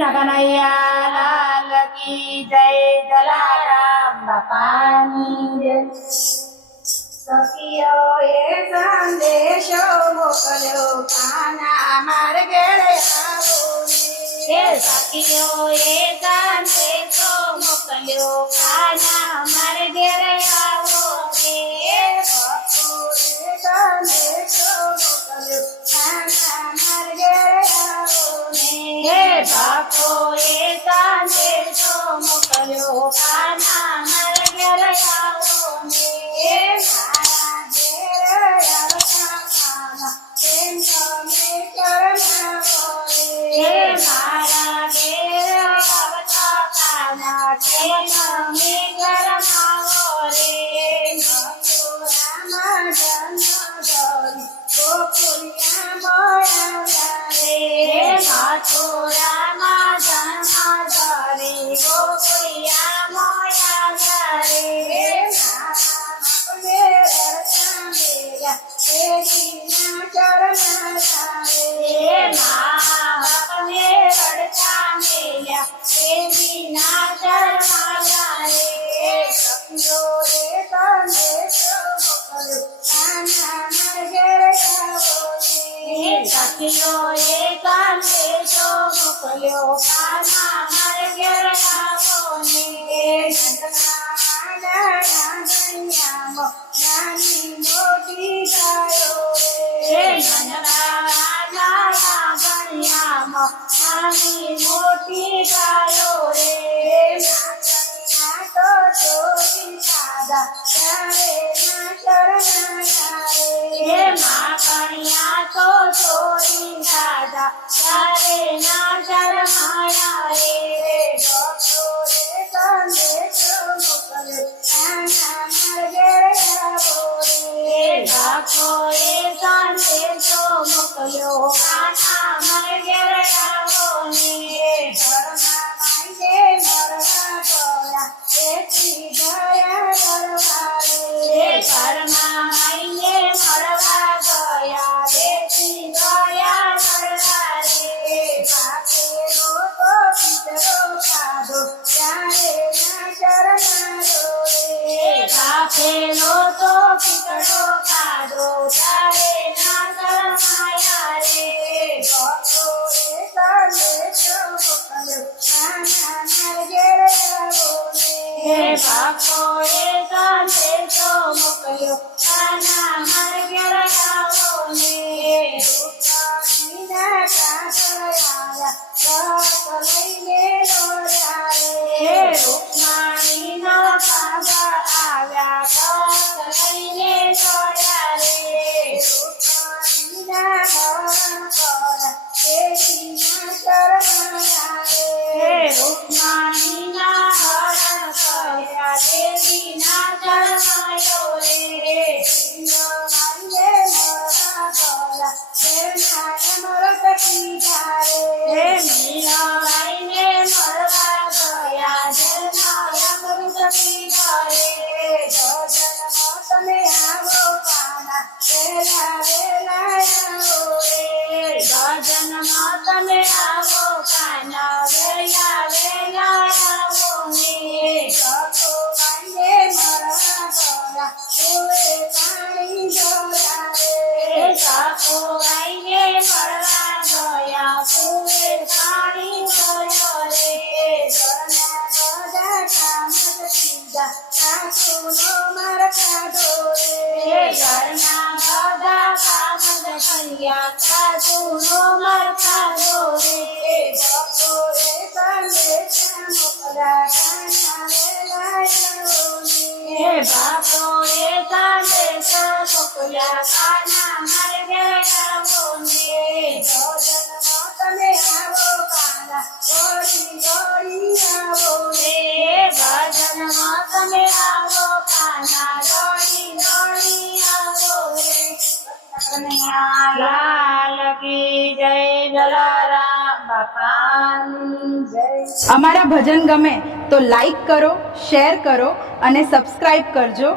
કૃષ્ણ કનૈયા લાલ કી જય, જલારામ બાપાની જય। સખીઓએ સંદેશો મોકલ્યો, કાના માર ઘેરે આવો ને। સખીઓએ સંદેશો મોકલ્યો, કાના માર ઘેરે આવો ને। સંદેશો મોકલ્યો, કાના માર ઘેરે આવો ને। બાપોએ સંદેશો મોકલ્યો, કાના માર ઘેરે આવો ને। સખીઓએ સંદેશો મોકલ્યો, કાના માર ઘેરે આવો ને। નાની મોટી ગાયો રે, નાની મોટી ગાયો રે। તો ચોરી દાદા ત્યારે ના શરણાયા રે। માકણિયા તો ચોરી દાદા ત્યારે ના શરણાયા રે। ડોક્ટરે સંદેશો મોકલ્યો, કાના માર ઘેરે આવો રે। ડોક્ટરે સંદેશો મોકલ્યો, કાના માર ઘેરે આવો ને। ઘરમાં માઈને મરવા ગયા, તેથી ગયા દરબારે। ઘરમાં માઈને મરવા ગયા, તેથી ગયા દરબારે। બાપેલો તો પિતરો ખાધો, ત્યારે ના શરણાયો રે। બાપેલો તો પિતરો ખાધો, ત્યારે ના શરણાયા રે। ડોક્ટરે સંદેશો મોકલ્યો, કાના માર ઘેરે આવો ને। બાપોએ સંદેશો મોકલ્યો, કાના માર ઘેરે આવો ને। રૂપાણીના કાગળ આવ્યા, રસ લઈને દોડ્યા રે। રૂકમાણીના કાગળ આવ્યા, રસ લઈને દોડ્યા રે। રૂકમાણીના હરણ કર્યા, તેથી ના શરણાયા રે। રૂકમાણીના હરણ કર્યા, તેથી ના શરણાયો રે। માઈને મરવા ગયા, તેના અમૃત પીધા રે। મીરાબાઈને મરવા ગયા, તેના અમૃત પીધા રે। ભજનમાં તમે આવો કાના, વેલા વેલા આવો રે। ભજનમાં તમે આવો કાના, વેલા વેલા આવો ને। સખોબાઈને મરવા ગયા, કુએ પાણી જોયા રે। સખોબાઈને મરવા ગયા, કુએ પાણી જોયો રે। ઘરના બધા કામ કીધા, સાસુનો માર ખાધો રે। ઘરના બધા કામ કર્યા, સાસુનો માર ખાધો રે। બપોરે સંદેશા મોકલ્યા, કાના વેલા આવો ને। બાપોએ સંદેશા મોકલ્યા, કાના માર ઘેરે આવો ને। ભજનમાં તમે આવો કાના, દોડી દોડી આવો રે। ભજનમાં તમે આવો કાના, દોડી દોડી આવો રે। કનૈયા લાલ કી જય, જલારામ બાપાની જય। અમારા ભજન ગમે તો લાઈક કરો, શેર કરો અને સબસ્ક્રાઇબ કરજો।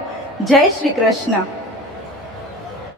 જય શ્રી કૃષ્ણ।